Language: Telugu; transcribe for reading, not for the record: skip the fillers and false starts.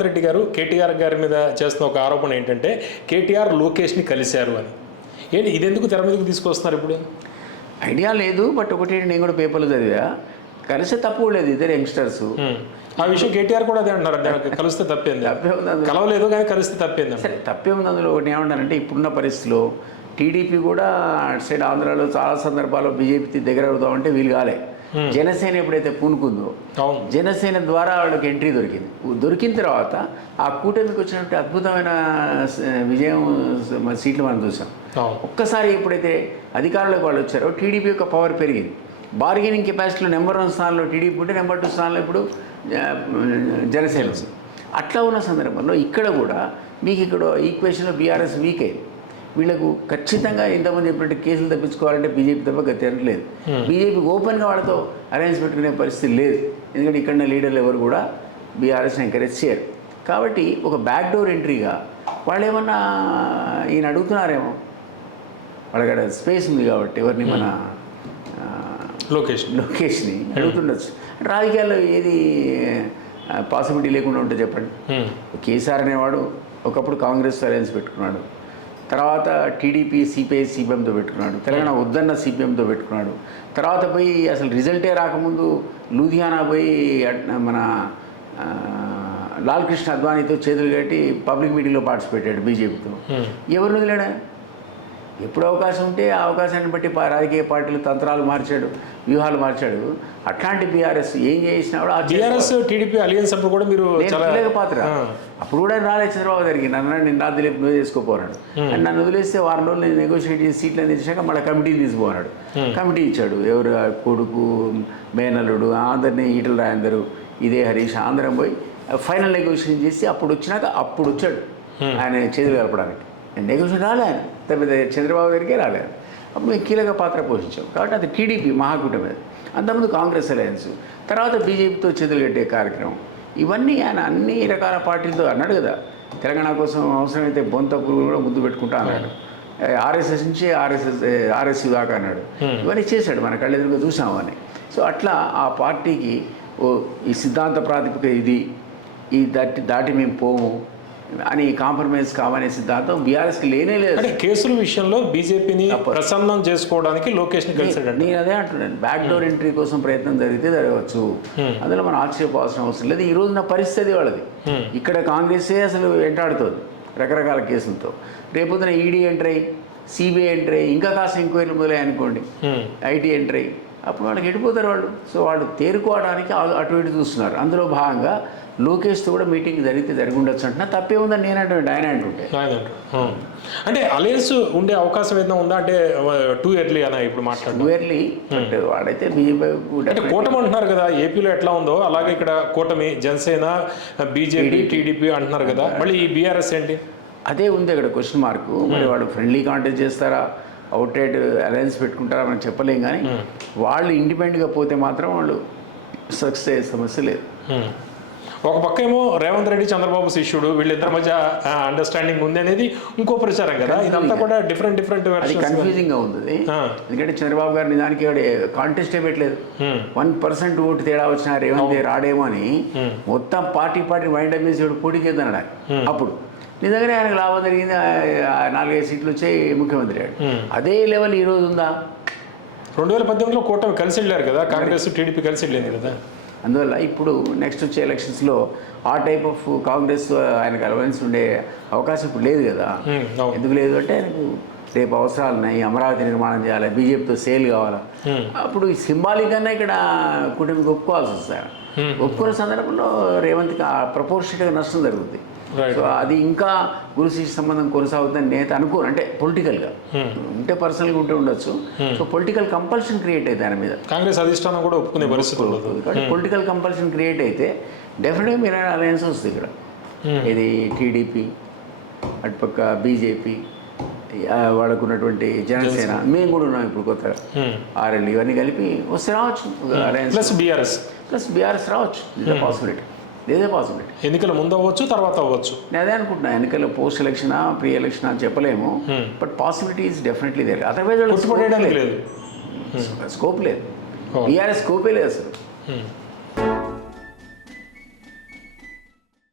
రేవంత్ రెడ్డి గారు కేటీఆర్ గారి మీద చేస్తున్న ఒక ఆరోపణ ఏంటంటే కేటీఆర్ లోకేష్ని కలిశారు అని. ఏంటి ఇది ఎందుకు తెర మీదకి తీసుకొస్తున్నారు ఇప్పుడు? ఐడియా లేదు, బట్ ఒకటి నేను కూడా పేపర్లో చదివా, కలిసి తప్పు లేదు, ఇద్దరు యంగ్స్టర్స్. ఆ విషయం కేటీఆర్ కూడా అదే అంటారు, కలిస్తే తప్పేంది, కలవలేదు కానీ కలిస్తే తప్పేంది. సరే తప్పే ఉంది అందులో. ఒకటి ఏమంటారంటే ఇప్పుడున్న పరిస్థితిలో టీడీపీ కూడా అటు సైడ్ ఆంధ్రాలో చాలా సందర్భాల్లో బీజేపీ దగ్గర అవుతామంటే వీలు కాలే. జనసేన ఎప్పుడైతే పూనుకుందో జనసేన ద్వారా వాళ్ళకి ఎంట్రీ దొరికిన తర్వాత ఆ కూటమికి వచ్చినట్టు అద్భుతమైన విజయం సీట్లు మనం చూసాం. ఒక్కసారి ఎప్పుడైతే అధికారంలోకి వాళ్ళు వచ్చారో టీడీపీ యొక్క పవర్ పెరిగింది. బార్గెనింగ్ కెపాసిటీలో నెంబర్ 1 స్థానంలో టీడీపీ ఉంటే నెంబర్ 2 స్థానంలో ఇప్పుడు జనసేన వస్తుంది. అట్లా ఉన్న సందర్భంలో ఇక్కడ కూడా మీకు ఇక్కడ ఈక్వేషన్లో బీఆర్ఎస్ వీక్ అయింది. వీళ్ళకు ఖచ్చితంగా ఇంతమంది చెప్పినట్టు కేసులు తప్పించుకోవాలంటే బీజేపీ తప్ప గతి అనట్లేదు. బీజేపీ ఓపెన్గా వాళ్ళతో అలయన్స్ పెట్టుకునే పరిస్థితి లేదు, ఎందుకంటే ఇక్కడ లీడర్లు ఎవరు కూడా బీఆర్ఎస్ని ఎంకరేజ్ చేయరు. కాబట్టి ఒక బ్యాక్డోర్ ఎంట్రీగా వాళ్ళు ఏమన్నా ఈయన అడుగుతున్నారేమో, వాళ్ళకి స్పేస్ ఉంది కాబట్టి ఎవరిని మన లోకేష్ని అడుగుతుండొచ్చు. రాజకీయాల్లో ఏది పాసిబిలిటీ లేకుండా ఉంటే చెప్పండి. కేసీఆర్ అనేవాడు ఒకప్పుడు కాంగ్రెస్ అలయన్స్ పెట్టుకున్నాడు, తర్వాత టీడీపీ సిపిఐ సిపిఎంతో పెట్టుకున్నాడు, తెలంగాణ వద్దన్న సిపిఎంతో పెట్టుకున్నాడు, తర్వాత పోయి అసలు రిజల్టే రాకముందు లూధియానా పోయి మన లాల్ కృష్ణ అద్వానీతో చేతులు కట్టి పబ్లిక్ మీటింగ్లో పార్టిసిపేట్ అయ్యాడు బీజేపీతో. ఎవరిని వదిలాడా? ఎప్పుడు అవకాశం ఉంటే ఆ అవకాశాన్ని బట్టి రాజకీయ పార్టీలు తంత్రాలు మార్చాడు, వ్యూహాలు మార్చాడు. అట్లాంటి బీఆర్ఎస్ ఏం చేసినా కూడా బీఆర్ఎస్ టీడీపీ అలియన్స్ అప్పుడు కూడా మీరు కీలక పాత్ర. అప్పుడు కూడా రాలేదు చంద్రబాబు గారికి, నేను నా దిలీప్ నువ్వు చేసుకోపోరాడు అండ్ నన్ను వదిలేస్తే వారం రోజులు నేను నెగోషియేట్ చేసి సీట్లు తెచ్చాక మళ్ళీ కమిటీని తీసుకుపోరాడు. కమిటీ ఇచ్చాడు, ఎవరు కొడుకు మేనల్లుడు అందరినీ ఈటల రాయందరు ఇదే హరీష్ అందరం పోయి ఫైనల్ నెగోషియేషన్ చేసి అప్పుడు వచ్చాడు ఆయన చేతులు కలపడానికి. నెగోషియేషన్ రాలేదు, తప్పితే చంద్రబాబు గారికే రాలేదు. అప్పుడు మేము కీలక పాత్ర పోషించాం. కాబట్టి అది టీడీపీ మహాకూటమి, అంతకుముందు కాంగ్రెస్ అలయన్స్, తర్వాత బీజేపీతో చేతులు కట్టే కార్యక్రమం. ఇవన్నీ ఆయన అన్ని రకాల పార్టీలతో అన్నాడు కదా, తెలంగాణ కోసం అవసరమైతే బొంత పురుగులు కూడా ముద్దు పెట్టుకుంటా అన్నాడు. ఆర్ఎస్ఎస్ నుంచి ఆర్ఎస్సీ దాకా అన్నాడు. ఇవన్నీ చేశాడు, మన కళ్ళెదురుగా చూసాము అని. సో అట్లా ఆ పార్టీకి ఈ సిద్ధాంత ప్రాతిపదిక ఇది, ఈ దాటి మేము పోము అని కాంప్రమైజ్ కావనే సిద్ధాంతం బీఆర్ఎస్కి లేనే లేదు. అంటే కేసుల విషయంలో బీజేపీని ప్రసన్నం చేసుకోవడానికి లోకేష్ని కలిసాడు. నేను అదే అంటున్నాను, బ్యాక్ డోర్ ఎంట్రీ కోసం ప్రయత్నం జరిగితే జరగవచ్చు, అందులో మనం ఆశ్చర్యపోవాల్సిన అవసరం లేదు. ఈ రోజు నా పరిస్థితి వాళ్ళది, ఇక్కడ కాంగ్రెసే అసలు వెంటాడుతుంది రకరకాల కేసులతో. రేపొద్దున ఈడీ ఎంట్రీ, సిబిఐ ఎంట్రీ, ఇంకా కాస్త ఎంక్వైరీలు మొదలయ్యాయి అనుకోండి, ఐటీ ఎంట్రీ, అప్పుడు వాళ్ళకి ఎడిపోతారు వాళ్ళు. సో వాళ్ళు తేరుకోవడానికి అటు ఇటు చూస్తున్నారు. అందులో భాగంగా లోకేష్తో కూడా మీటింగ్ జరిగి ఉండొచ్చు అంటున్నా, తప్పే ఉందని నేను అంటే ఆయన అంటుంటే. అంటే అలయన్స్ ఉండే అవకాశం ఏదైనా ఉందా? అంటే టూ ఇయర్లీ అన్న ఇప్పుడు మాట్లాడు ఇయర్లీ, బట్ వాడైతే బీజేపీ కూటమి అంటున్నారు కదా, ఏపీలో ఎట్లా ఉందో అలాగే ఇక్కడ కూటమి జనసేన బీజేపీ టీడీపీ అంటున్నారు కదా, మళ్ళీ ఈ బీఆర్ఎస్ ఏంటి? అదే ఉంది అక్కడ క్వశ్చన్ మార్కు. మరి వాళ్ళు ఫ్రెండ్లీ కాంటెస్ట్ చేస్తారా, అవుట్ రైట్ అలయన్స్ పెట్టుకుంటారా మనం చెప్పలేం. కానీ వాళ్ళు ఇండిపెండెంట్గా పోతే మాత్రం వాళ్ళు సక్సెస్ అయ్యే సమస్య లేదు. ఒక పక్క ఏమో రేవంత్ రెడ్డి చంద్రబాబు శిష్యుడు, వీళ్ళిద్దరి మధ్య అండర్స్టాండింగ్ ఉంది అనేది ఇంకో ప్రచారం కదా. ఇదంతా కూడా డిఫరెంట్ కన్ఫ్యూజింగ్ గా ఉంది. ఎందుకంటే చంద్రబాబు గారు నిజానికి కాంటెస్టే పెట్టలేదు. 1% ఓటు తేడా వచ్చిన రేవంత్ రాడేమో అని మొత్తం పార్టీ వైండప్ చేసి పోటీ చేద్దాం. అప్పుడు నిజంగానే ఆయనకు లాభం జరిగింది, 4-5 సీట్లు వచ్చాయి, ముఖ్యమంత్రి అయ్యాడు. అదే లెవెల్ ఈరోజు ఉందా? 2018లో కూటమి కలిసి వెళ్ళారు కదా, కాంగ్రెస్ టీడీపీ కలిసి వెళ్ళింది కదా. అందువల్ల ఇప్పుడు నెక్స్ట్ వచ్చే ఎలక్షన్స్లో ఆ టైప్ ఆఫ్ కాంగ్రెస్ ఆయనకు అలవెన్స్ ఉండే అవకాశం ఇప్పుడు లేదు కదా. ఎందుకు లేదు అంటే ఆయనకు రేపు అవసరాలు ఉన్నాయి, అమరావతి నిర్మాణం చేయాలి, బీజేపీతో సేల్ కావాలా. అప్పుడు సింబాలిక్ అన్నా ఇక్కడ కుటుంబకి ఒప్పుకోవాల్సి వస్తాయి. ఒప్పుకునే సందర్భంలో రేవంత్కి ప్రపోర్షనట్గా నష్టం జరుగుతుంది. సో అది ఇంకా గురు శిష్య సంబంధం కొనసాగుతుందని నేను అనుకోను. అంటే పొలిటికల్గా ఉంటే పర్సనల్గా ఉండొచ్చు. సో పొలిటికల్ కంపల్షన్ క్రియేట్ అయితే దాని మీద కాంగ్రెస్ అధిష్టానం కూడా ఒప్పుకునే పరిస్థితి ఉండదు. కాబట్టి పొలిటికల్ కంపల్షన్ క్రియేట్ అయితే డెఫినెట్గా మీరు అలయన్స్ వస్తుంది ఇక్కడ. ఇది టీడీపీ, అటుపక్క బీజేపీ, వాళ్ళకు ఉన్నటువంటి జనసేన, మేము కూడా ఉన్నాం ఇప్పుడు కొత్తగా ఆర్ఎల్, ఇవన్నీ కలిపి వస్తే రావచ్చు అలయన్స్. ప్లస్ బీఆర్ఎస్ రావచ్చు. ఇదే పాసిబిలిటీ. ఎన్నికల ముందు అవ్వచ్చు, తర్వాత అవ్వచ్చు. నేను అదే అనుకుంటున్నా. ఎన్నికల పోస్ట్ ఎలక్షన్ ప్రీ ఎలక్షన్ అని చెప్పలేము, but possibility is definitely there. Otherwise లేదు, స్కోప్ లేదు, బీఆర్ఎస్ స్కోపే లేదు అసలు.